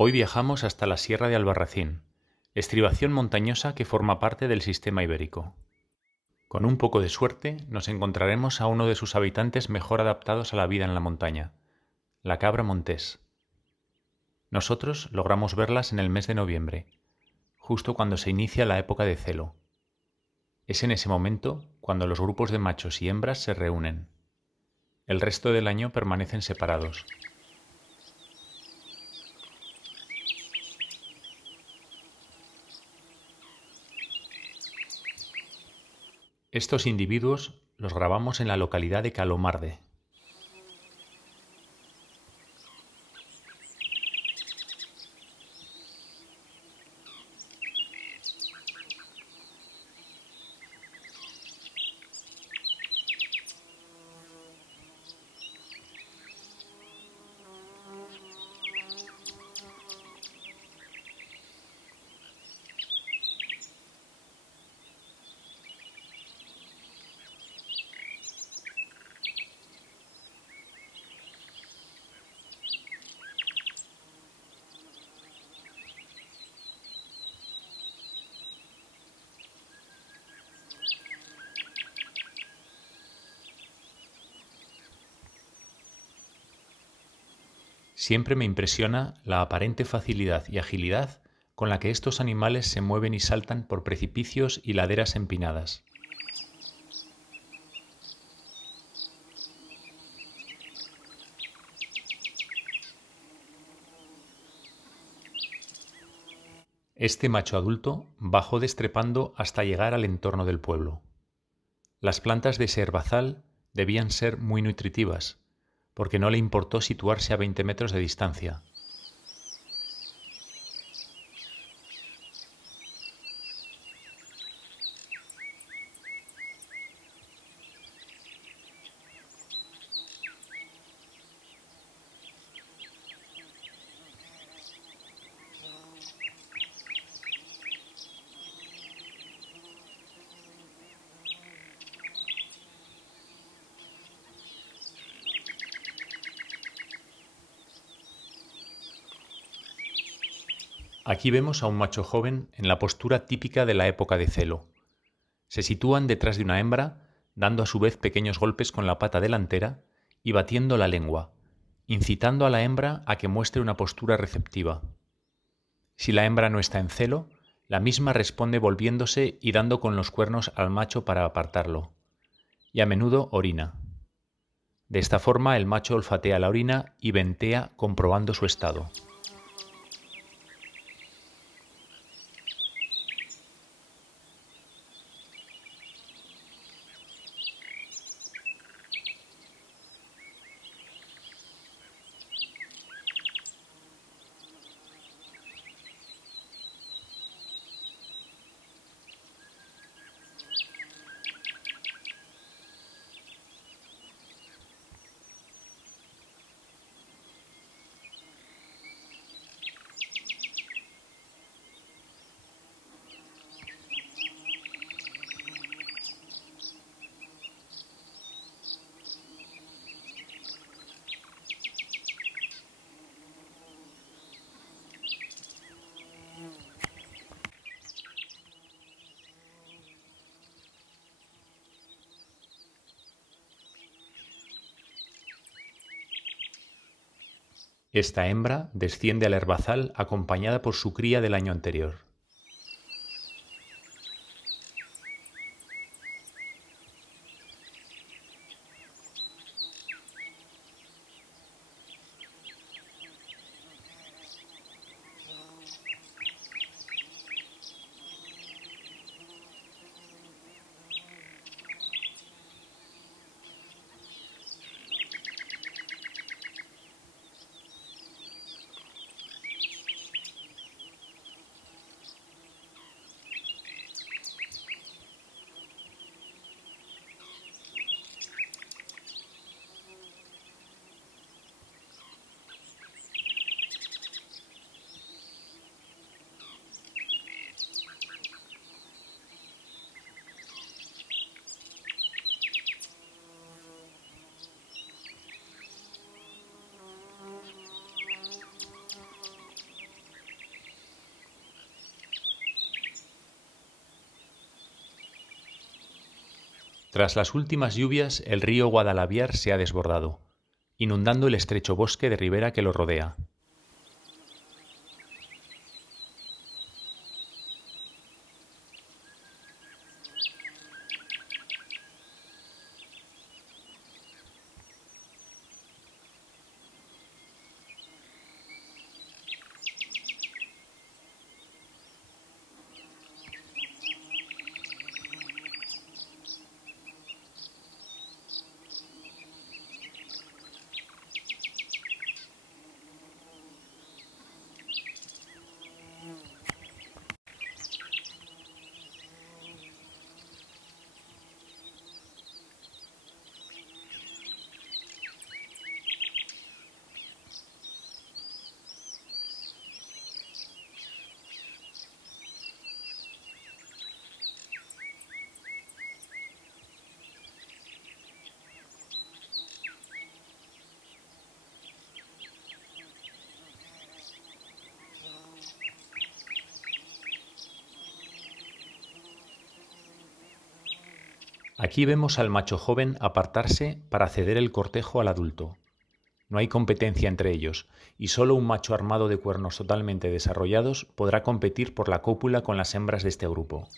Hoy viajamos hasta la Sierra de Albarracín, estribación montañosa que forma parte del sistema ibérico. Con un poco de suerte nos encontraremos a uno de sus habitantes mejor adaptados a la vida en la montaña, la cabra montés. Nosotros logramos verlas en el mes de noviembre, justo cuando se inicia la época de celo. Es en ese momento cuando los grupos de machos y hembras se reúnen. El resto del año permanecen separados. Estos individuos los grabamos en la localidad de Calomarde. Siempre me impresiona la aparente facilidad y agilidad con la que estos animales se mueven y saltan por precipicios y laderas empinadas. Este macho adulto bajó destrepando hasta llegar al entorno del pueblo. Las plantas de ese herbazal debían ser muy nutritivas, porque no le importó situarse a 20 metros de distancia. Aquí vemos a un macho joven en la postura típica de la época de celo. Se sitúan detrás de una hembra, dando a su vez pequeños golpes con la pata delantera y batiendo la lengua, incitando a la hembra a que muestre una postura receptiva. Si la hembra no está en celo, la misma responde volviéndose y dando con los cuernos al macho para apartarlo, y a menudo orina. De esta forma el macho olfatea la orina y ventea comprobando su estado. Esta hembra desciende al herbazal acompañada por su cría del año anterior. Tras las últimas lluvias, el río Guadalaviar se ha desbordado, inundando el estrecho bosque de ribera que lo rodea. Aquí vemos al macho joven apartarse para ceder el cortejo al adulto. No hay competencia entre ellos, y solo un macho armado de cuernos totalmente desarrollados podrá competir por la cópula con las hembras de este grupo.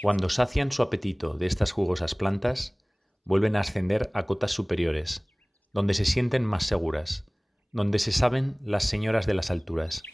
Cuando sacian su apetito de estas jugosas plantas, vuelven a ascender a cotas superiores, donde se sienten más seguras, donde se saben las señoras de las alturas.